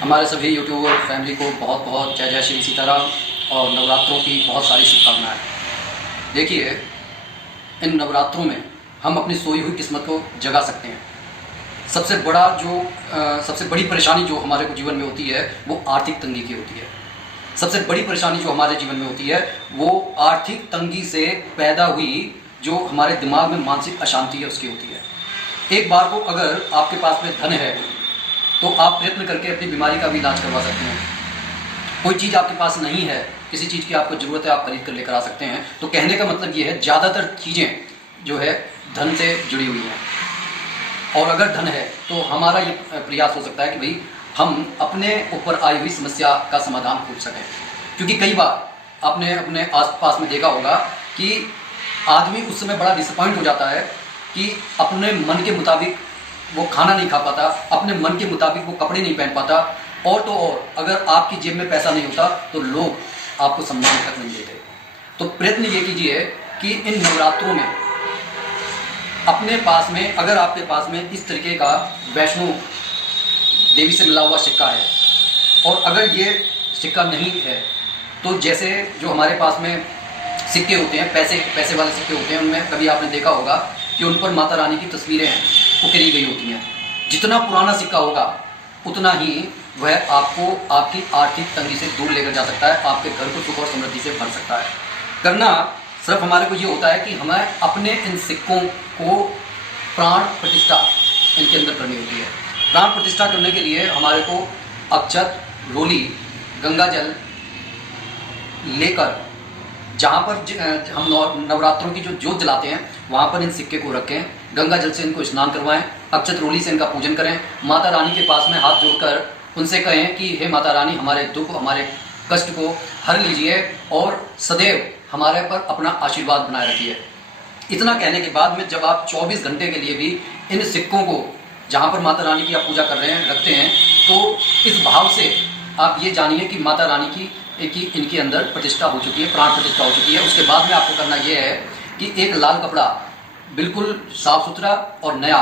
हमारे सभी YouTuber family को बहुत बहुत जय जय श्री सीताराम और नवरात्रों की बहुत सारी शुभकामनाएं। देखिए, इन नवरात्रों में हम अपनी सोई हुई किस्मत को जगा सकते हैं। सबसे बड़ी परेशानी जो हमारे को जीवन में होती है वो आर्थिक तंगी की होती है। सबसे बड़ी परेशानी जो हमारे जीवन में होती है वो आर्थिक तंगी से पैदा हुई जो हमारे दिमाग में मानसिक अशांति है उसकी होती है। एक बार को अगर आपके पास में धन है तो आप प्रयत्न करके अपनी बीमारी का भी इलाज करवा सकते हैं। कोई चीज़ आपके पास नहीं है, किसी चीज़ की आपको ज़रूरत है, आप खरीद कर लेकर आ सकते हैं। तो कहने का मतलब ये है, ज़्यादातर चीज़ें जो है धन से जुड़ी हुई हैं। और अगर धन है तो हमारा ये प्रयास हो सकता है कि भाई हम अपने ऊपर आई हुई समस्या का समाधान खोज सकें। क्योंकि कई बार आपने अपने आसपास में देखा होगा कि आदमी उस समय बड़ा डिसअपॉइंट हो जाता है कि अपने मन के मुताबिक वो खाना नहीं खा पाता, अपने मन के मुताबिक वो कपड़े नहीं पहन पाता, और तो और अगर आपकी जेब में पैसा नहीं होता तो लोग आपको सम्मान तक नहीं देते। तो प्रयत्न ये कीजिए कि इन नवरात्रों में अपने पास में, अगर आपके पास में इस तरीके का वैष्णो देवी से मिला हुआ सिक्का है, और अगर ये सिक्का नहीं है तो जैसे जो हमारे पास में सिक्के होते हैं, पैसे वाले सिक्के होते हैं, उनमें कभी आपने देखा होगा कि उन पर माता रानी की तस्वीरें हैं उकेरी गई होती हैं। जितना पुराना सिक्का होगा उतना ही वह आपको आपकी आर्थिक तंगी से दूर लेकर जा सकता है, आपके घर को सुख और समृद्धि से भर सकता है। करना सिर्फ हमारे को ये होता है कि हमें अपने इन सिक्कों को प्राण प्रतिष्ठा इनके अंदर करनी होती है। प्राण प्रतिष्ठा करने के लिए हमारे को अक्षत, रोली, गंगा जल लेकर जहाँ पर हम नवरात्रों की जो जोत जलाते हैं वहाँ पर इन सिक्के को रखें, गंगा जल से इनको स्नान करवाएं, अक्षत रोली से इनका पूजन करें, माता रानी के पास में हाथ जोड़कर उनसे कहें कि हे माता रानी, हमारे दुख, हमारे कष्ट को हर लीजिए और सदैव हमारे पर अपना आशीर्वाद बनाए रखिए। इतना कहने के बाद में जब आप 24 घंटे के लिए भी इन सिक्कों को जहाँ पर माता रानी की आप पूजा कर रहे हैं रखते हैं, तो इस भाव से आप ये जानिए कि माता रानी की इनके अंदर प्रतिष्ठा हो चुकी है, प्राण प्रतिष्ठा हो चुकी है। उसके बाद में आपको करना यह है कि एक लाल कपड़ा बिल्कुल साफ सुथरा और नया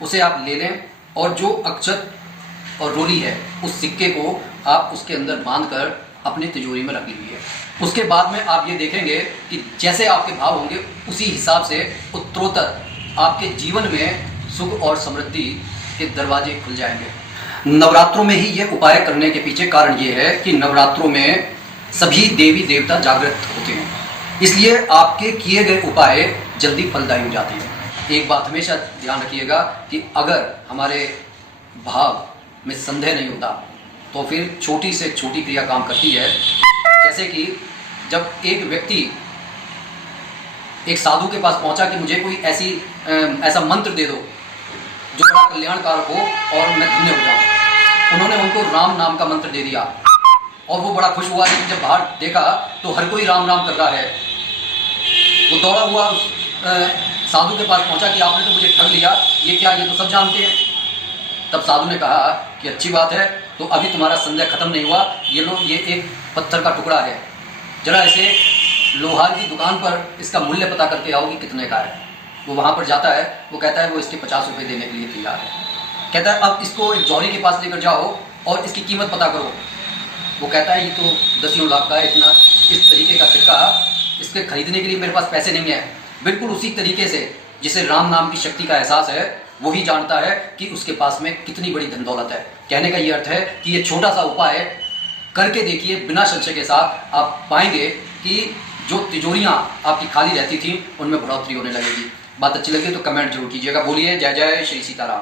उसे आप ले लें, और जो अक्षत और रोली है उस सिक्के को आप उसके अंदर बांधकर अपनी तिजोरी में रख लीजिए। उसके बाद में आप ये देखेंगे कि जैसे आपके भाव होंगे उसी हिसाब से उत्तरोत्तर आपके जीवन में सुख और समृद्धि के दरवाजे खुल जाएंगे। नवरात्रों में ही ये उपाय करने के पीछे कारण ये है कि नवरात्रों में सभी देवी देवता जागृत होते हैं, इसलिए आपके किए गए उपाय जल्दी फलदायी हो जाते हैं। एक बात हमेशा ध्यान रखिएगा कि अगर हमारे भाव में संदेह नहीं होता तो फिर छोटी से छोटी क्रिया काम करती है। जैसे कि जब एक व्यक्ति एक साधु के पास पहुंचा कि मुझे कोई ऐसा मंत्र दे दो जो बड़ा कल्याणकारक हो और मैं धन्य हो जाऊं, उन्होंने उनको राम नाम का मंत्र दे दिया और वो बड़ा खुश हुआ। लेकिन जब बाहर देखा तो हर कोई राम राम कर रहा है। वो दौड़ा हुआ साधु के पास पहुंचा कि आपने तो मुझे ठग लिया, ये क्या, ये तो सब जानते हैं। तब साधु ने कहा कि अच्छी बात है, तो अभी तुम्हारा संदेह खत्म नहीं हुआ, ये लो, ये एक पत्थर का टुकड़ा है, जरा इसे लोहार की दुकान पर इसका मूल्य पता करके आओ कि कितने का है। वो वहाँ पर जाता है, वो कहता है वो इसके 50 रुपये देने के लिए तैयार है। कहता है अब इसको एक जौहरी के पास लेकर जाओ और इसकी कीमत पता करो। वो कहता है ये तो 10 लाख का है, इतना इस तरीके का सिक्का इसके खरीदने के लिए मेरे पास पैसे नहीं है। बिल्कुल उसी तरीके से जिसे राम नाम की शक्ति का एहसास है वही जानता है कि उसके पास में कितनी बड़ी धन दौलत है। कहने का ये अर्थ है कि ये छोटा सा उपाय करके देखिए, बिना संशय के साथ आप पाएंगे कि जो तिजोरियाँ आपकी खाली रहती थी उनमें बढ़ोतरी होने लगेगी। बात अच्छी लगी तो कमेंट जरूर कीजिएगा। बोलिए जय जय श्री सीताराम।